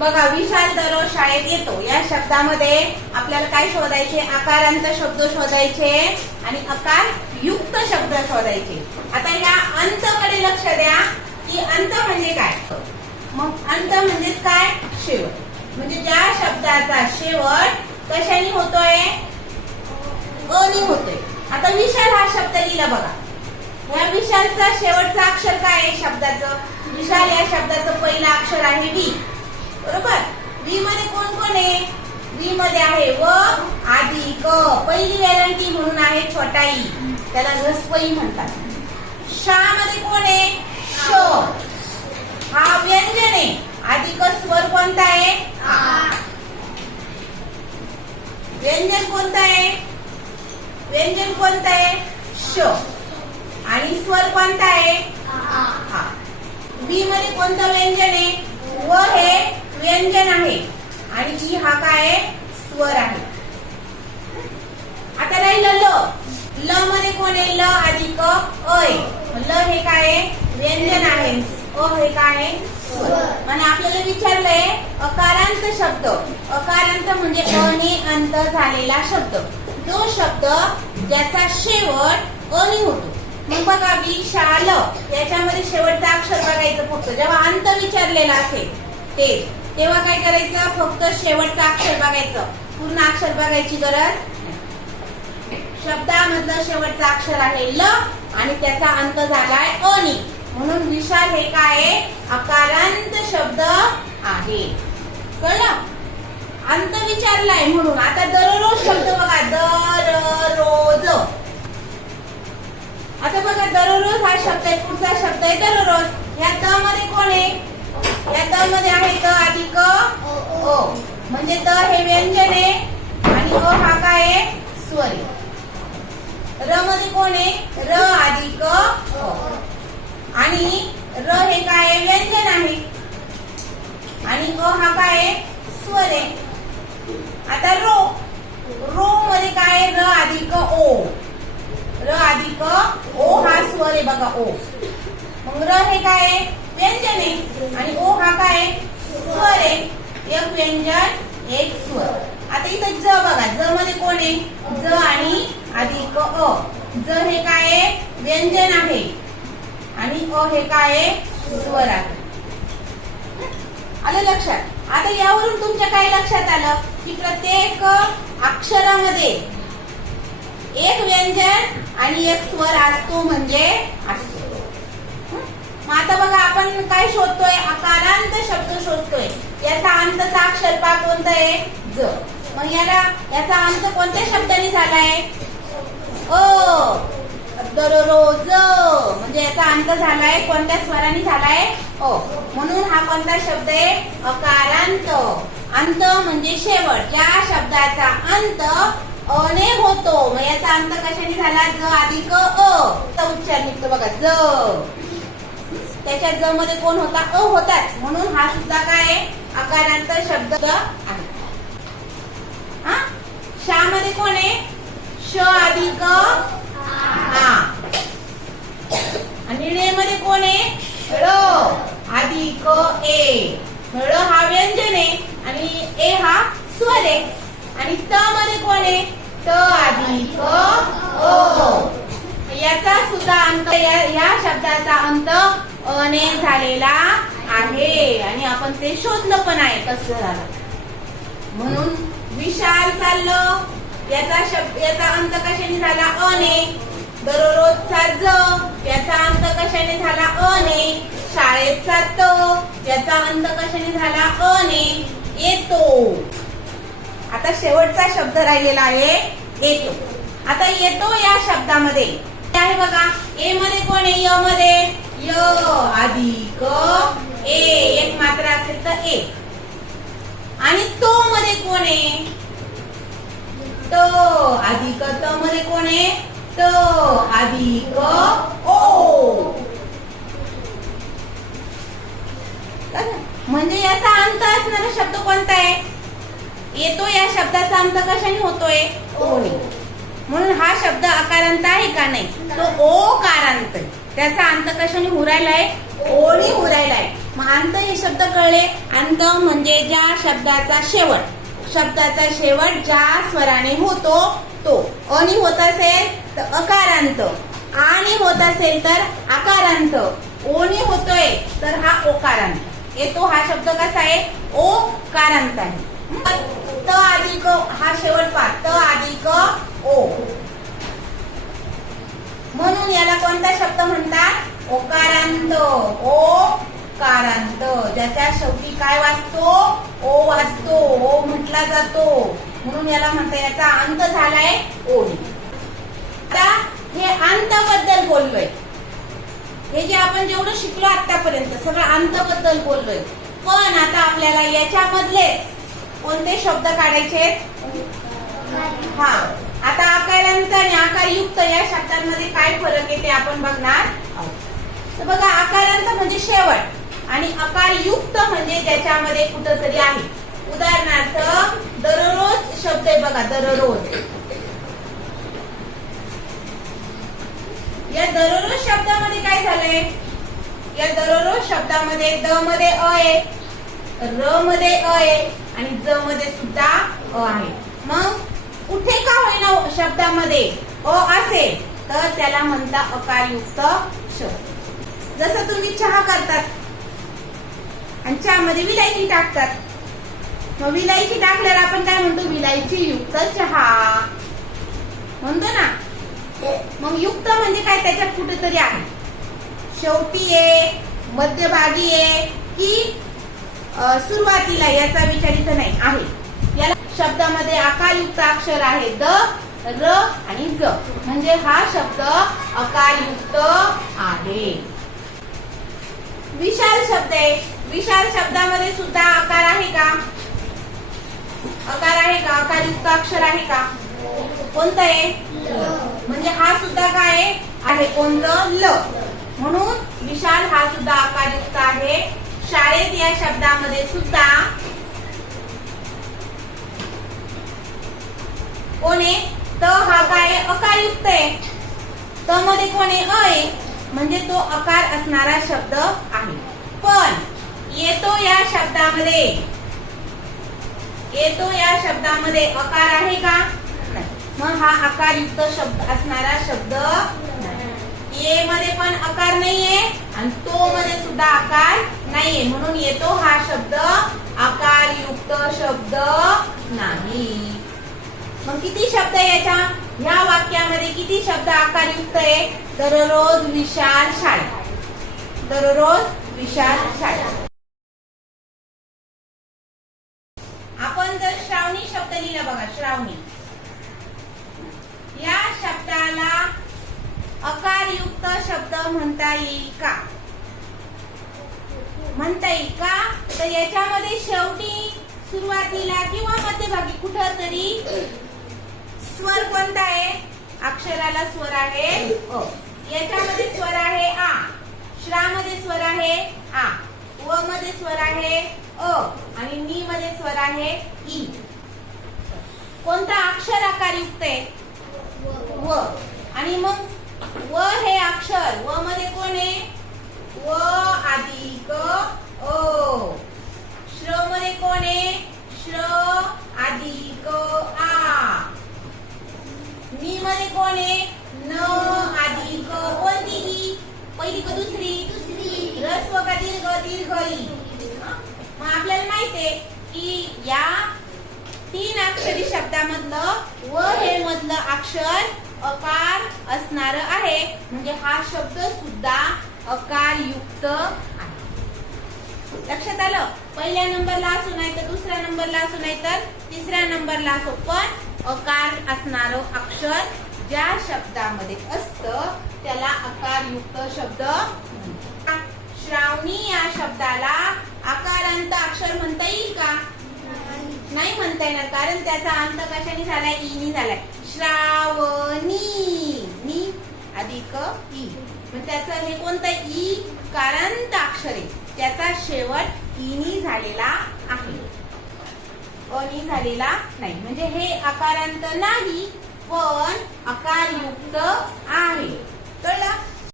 बघा विशाल दररोज शाळेत येतो. या शब्दामध्ये आपल्याला काय शोधायचे? आकारांत शब्द शोधायचे आणि अकार युक्त शब्द शोधायचे. आता या अंतकडे लक्ष द्या की अंत म्हणजे काय? मग अंत म्हणजेच काय? शेवट. म्हणजे ज्या शब्दाचा शेवट कशाने होतोय? अनी होतोय. आता विशाल हा शब्द लिहिला बघा. या विशालचा शेवटचा अक्षर काय आहे शब्दाचं? विशाल या शब्दाचं पहिलं अक्षर आहे वी. बरोबर. वी मध्ये कोण कोण आहे? वी मध्ये आहे व आधी क पहिली वेलांटी म्हणून आहे छोटाई. त्याला रसपई म्हणतात. शा मध्ये कोण आहे? श. हा व्यंजन. आहे आधी क स्वर कोणता आहे? व्यंजन कोणतं आहे? व्यंजन कोणतं आहे? श. आणि स्वर कोणता आहे? हा. बी मध्ये कोणतं व्यंजन आहे? व हे व्यंजन आहे. आणि ई हा काय आहे? स्वर आहे. आता राहिलं ल. ल मध्ये कोण? आहे ल अधिक अय. ल हे काय आहे? व्यंजन आहे. अ हे काय आहे? स्वर. आणि आपल्याला विचारलंय अकारांत शब्द. अकारांत म्हणजे अने अंत झालेला शब्द. जो शब्द ज्याचा शेवट अने होतो. मग बघा विशाल याच्यामध्ये शेवटचा अक्षर बघायचं फक्त. जेव्हा अंत विचारलेला असेल ते. तेव्हा काय करायचं? फक्त शेवटचं अक्षर बघायचं. पूर्ण अक्षर बघायची गरज? शब्दामधलं शेवटचं अक्षर आहे ल आणि त्याचा अंत झालाय अनी म्हणून विशाल हे काय अकारांत शब्द आहे. कळलं? अंत विचारलाय म्हणून. आता दररोज शब्द बघा. दररोज. आता बघा दररोज हा शब्द आहे पुढचा शब्द आहे दररोज. या द मध्ये कोण आहे? या त मध्ये आहे त अधिक ओ. म्हणजे त हे व्यंजन आहे आणि अ हा काय आहे? स्वर आहे. र मध्ये कोण आहे? र अधिक ओ. आणि र हे काय आहे? व्यंजन आहे. आणि अ हा काय आहे? स्वर आहे. आता रो रो मध्ये काय आहे? र अधिक ओ. र अधिक ओ हा स्वर आहे बघा ओ. मग र हे काय आहे? व्यंजन. आहे आणि ओ हा काय? आहे स्वर आहे. एक व्यंजन एक स्वर. आता इथं ज बघा. ज मध्ये कोण आहे? ज आणि अधिक अ. ज हे काय आहे? व्यंजन आहे. आणि अ हे काय आहे? स्वर आहे. आलं लक्षात? आता यावरून तुमच्या काय लक्षात आलं? की प्रत्येक अक्षरामध्ये एक व्यंजन आणि एक स्वर असतो म्हणजे असतो मग आता बघा आपण काय शोधतोय? अकारांत शब्द शोधतोय. याचा अंतचा अक्षर पा कोणता आहे? ज. मग याला याचा अंत कोणत्या शब्दाने झालाय ओ दररोज. म्हणजे याचा अंत झालाय कोणत्या स्वराने झालाय ओ म्हणून हा कोणता शब्द आहे? अकारांत अंत म्हणजे शेवट. ज्या शब्दाचा अंत अने होतो. मग याचा अंत कशाने झाला? ज अधिक अ. उच्चार निघतो बघा ज. त्याच्या ज मध्ये कोण होता? अ होताच. म्हणून हा सुद्धा काय आहे? अकारांत शब्द आहे. हा? शा मध्ये कोण आहे? श अधिक आ आणि रे मध्ये कोण आहे? ळ अधिक ए. ळ हा व्यंजन आहे आणि ए हा स्वर आहे. आणि त मध्ये कोण आहे? त अधिक ओ. याचा सुद्धा अंत या या शब्दाचा अंत अने झालेला आहे. आणि आपण ते शोधलं पण आहे कसं झालं. म्हणून विशाल चाललं. याचा शब्द याचा अंत कशाने झाला? अने. दररोजचा ज. याचा अंत कशाने झाला? अने. शाळेचा त. याचा अंत कशाने झाला? अने. येतो. आता शेवटचा शब्द राहिलेला आहे येतो. आता येतो या शब्दामध्ये. काय आहे बघा ए मध्ये कोण आहे? य मध्ये. य अधिक ए एक मात्र असेल तर ए आणि तो मध्ये कोण आहे? तो अधिक त मध्ये कोण आहे? त अधिक ओ. म्हणजे याचा अंत असणारा शब्द कोणता आहे? येतो या शब्दाचा अंत कशाने होतोय? ओने म्हणून हा शब्द अकारांत आहे का नाही? तो ओ कारांत त्याचा अंत कशाने हुरायलाय ओणी हुरायलाय मग अंत हे शब्द कळले. अंत म्हणजे ज्या शब्दाचा शेवट. शब्दाचा शेवट ज्या स्वराने होतो तो. अनि होत असेल तर अकारांत. आणि होत असेल तर आकारांत. ओनी होतोय तर हा ओकारांत. येतो हा शब्द कसा आहे? ओ कारांत आहे त अधिक हा शेवट पा त अधिक ओ. म्हणून याला कोणता शब्द म्हणतात? ओकारांत. ओ कारांत ज्याच्या शेवटी काय वाचतो? ओ वाचतो. ओ म्हटला जातो. म्हणून याला म्हणतात याचा अंत झालाय ओळी आता हे अंत बद्दल बोललोय. हे जे आपण जेवढं शिकलो आतापर्यंत सगळं अंत बद्दल बोललोय. पण आता आपल्याला याच्यामधलेच कोणते शब्द काढायचे हा. आता आकारांत आणि आकारयुक्त या शब्दांमध्ये काय फरक आहे ते आपण बघणार आहोत. तर बघा आकारांत म्हणजे शेवट आणि आकारयुक्त म्हणजे ज्याच्यामध्ये कुठंतरी आहे. उदाहरणार्थ दररोज शब्द आहे बघा दररोज. या दररोज शब्दामध्ये काय झालंय? या दररोज शब्दामध्ये द मध्ये अ आहे र मध्ये अ आहे आणि ज मध्ये सुद्धा अ आहे. मग कुठे का होईना शब्दामध्ये? हो, अ असेल तर त्याला म्हणता अकारयुक्त शब्द जसं तुम्ही चहा करतात. आणि चहामध्ये विलायची टाकतात. मग विलायची टाकल्यावर आपण काय म्हणतो? विलायची युक्त चहा. म्हणतो ना? मग युक्त म्हणजे काय? त्याच्यात कुठेतरी आहे. शेवटी आहे मध्यभागी आहे की सुरुवातीला याचा विचार इथं नाही आहे. शब्दामध्ये आकारयुक्त अक्षर आहे द र आणि ज म्हणजे हा शब्द अकारयुक्त आहे. विशाल शब्द आहे. विशाल शब्दामध्ये सुद्धा आकार आहे का? आकार आहे का? अकारयुक्त अक्षर आहे का? कोणतं आहे? म्हणजे हा सुद्धा काय आहे? आहे कोणतं? ल. म्हणून विशाल हा सुद्धा आकारयुक्त आहे. शाळेत या शब्दामध्ये सुद्धा कोण? आहे त हा काय अकारयुक्त आहे? त मध्ये कोण? आहे अ आहे. म्हणजे तो अकार असणारा शब्द आहे. पण येतो या शब्दामध्ये. येतो या शब्दामध्ये अकार आहे का? मग हा अकारयुक्त शब्द असणारा शब्द ये मध्ये पण आकार नाहीये आणि तो मध्ये सुद्धा आकार नाहीये. म्हणून येतो हा शब्द आकारयुक्त शब्द नाही. मग किती शब्द आहे याच्या? ह्या वाक्यामध्ये किती शब्द आकारयुक्त आहे? दररोज विशाल शाळा. दररोज विशाल शाळा. आपण जर श्रावणी शब्द लिहिला बघा श्रावणी. या शब्दाला अकारयुक्त शब्द म्हणता येईल का? म्हणता येईल का? तर याच्यामध्ये शेवटी सुरुवातीला किंवा मध्यभागी कुठं तरी स्वर कोणता आहे? अक्षराला स्वर आहे. अ. याच्यामध्ये स्वर आहे आ. श्रा मध्ये स्वर आहे आ. व मध्ये स्वर आहे अ. आणि नी मध्ये स्वर आहे ई. कोणता अक्षर आकारयुक्त आहे? व. आणि मग व हे अक्षर व मध्ये कोण आहे व अधिक ओ श्रमध्ये कोण आहे श्र अधिक आ नी मध्ये कोण आहे न अधिक कोणती ई पहिली का दुसरी दुसरी रस्व का दीर्घ दीर्घ ई हं? मग आपल्याला माहितीये की या तीन अक्षरी शब्दामधलं व हे मधलं अक्षर अकार असणार आहे. म्हणजे हा शब्द सुद्धा अकार युक्त लक्षात आलं? पहिल्या नंबरला असो नाही तर दुसऱ्या नंबरला असो नाही तर तिसऱ्या नंबरला असो पण अकार असणार अक्षर ज्या शब्दामध्ये असत त्याला अकार युक्त शब्द श्रावणी या शब्दाला आकारांत अक्षर म्हणता येईल का? नाही म्हणता येणार कारण त्याचा अंत कशाने झालाय? ईनी झालाय. श्रावणी. नी अधिक ई. मग त्याचं हे कोणतं? ई कारांत अक्षर आहे. त्याचा शेवट ईनी झालेला आहे. अनी झालेला नाही. म्हणजे हे आकारांत नाही पण आकारयुक्त आहे. कळलं?